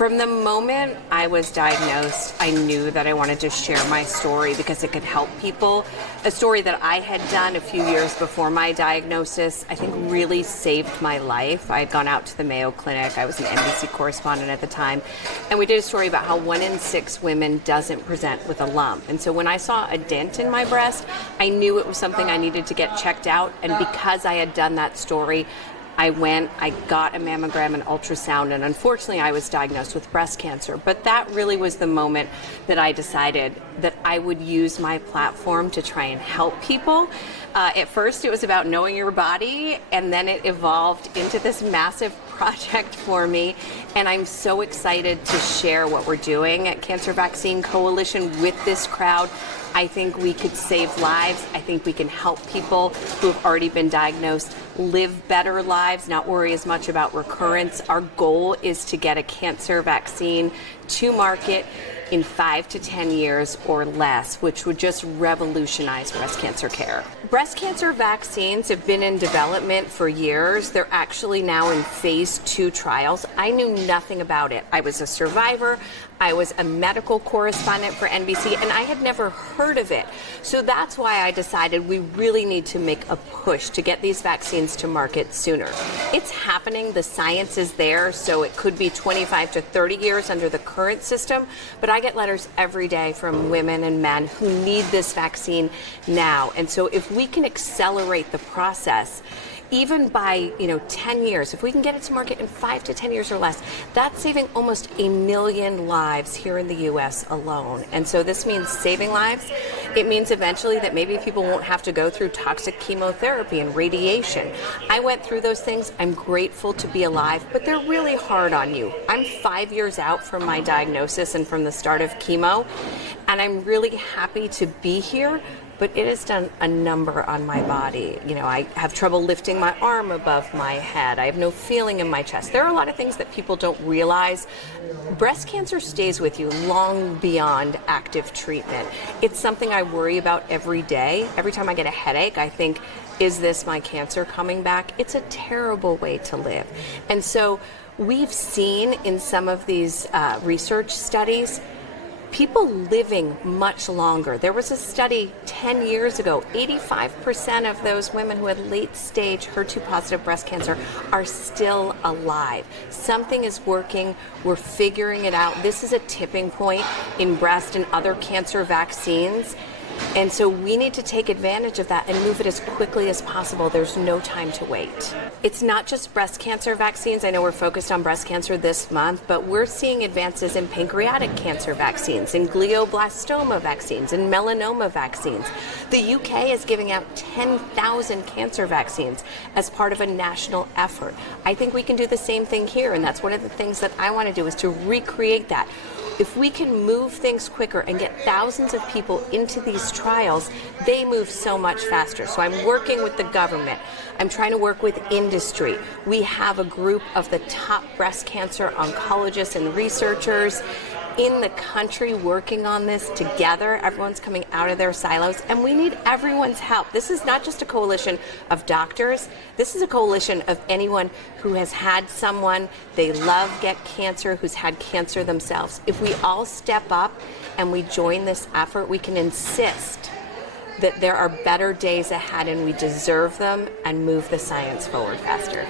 From the moment I was diagnosed, I knew that I wanted to share my story because it could help people. A story that I had done a few years before my diagnosis, I think really saved my life. I had gone out to the Mayo Clinic. I was an NBC correspondent at the time. And we did a story about how 1 in 6 women doesn't present with a lump. And so when I saw a dent in my breast, I knew it was something I needed to get checked out. And because I had done that story, I got a mammogram and ultrasound, and unfortunately I was diagnosed with breast cancer. But that really was the moment that I decided that I would use my platform to try and help people. At first it was about knowing your body, and then it evolved into this massive project for me. And I'm so excited to share what we're doing at Cancer Vaccine Coalition with this crowd. I think we could save lives. I think we can help people who have already been diagnosed live better lives, not worry as much about recurrence. Our goal is to get a cancer vaccine to market in 5 to 10 years or less, which would just revolutionize breast cancer care. Breast cancer vaccines have been in development for years. They're actually now in phase 2 trials. I knew nothing about it. I was a survivor. I was a medical correspondent for NBC, and I had never heard of it. So that's why I decided we really need to make a push to get these vaccines to market sooner. It's happening. The science is there, so it could be 25 to 30 years under the current system, but I get letters every day from women and men who need this vaccine now. And so if we can accelerate the process, even by 10 years, if we can get it to market in 5 to 10 years or less, that's saving almost 1 million lives here in the U.S. alone. And so this means saving lives. It means eventually that maybe people won't have to go through toxic chemotherapy and radiation. I went through those things. I'm grateful to be alive, but they're really hard on you. I'm 5 years out from my diagnosis and from the start of chemo, and I'm really happy to be here. But it has done a number on my body. I have trouble lifting my arm above my head. I have no feeling in my chest. There are a lot of things that people don't realize. Breast cancer stays with you long beyond active treatment. It's something I worry about every day. Every time I get a headache, I think, is this my cancer coming back? It's a terrible way to live. And so we've seen in some of these research studies, people living much longer. There was a study 10 years ago, 85% of those women who had late-stage HER2-positive breast cancer are still alive. Something is working. We're figuring it out. This is a tipping point in breast and other cancer vaccines. And so we need to take advantage of that and move it as quickly as possible. There's no time to wait. It's not just breast cancer vaccines. I know we're focused on breast cancer this month, but we're seeing advances in pancreatic cancer vaccines, in glioblastoma vaccines, in melanoma vaccines. The UK is giving out 10,000 cancer vaccines as part of a national effort. I think we can do the same thing here, and that's one of the things that I want to do, is to recreate that. If we can move things quicker and get thousands of people into these trials, they move so much faster. So I'm working with the government. I'm trying to work with industry. We have a group of the top breast cancer oncologists and researchers in the country working on this together. Everyone's coming out of their silos, and we need everyone's help. This is not just a coalition of doctors. This is a coalition of anyone who has had someone they love get cancer, who's had cancer themselves. If we all step up and we join this effort, we can insist that there are better days ahead, and we deserve them, and move the science forward faster.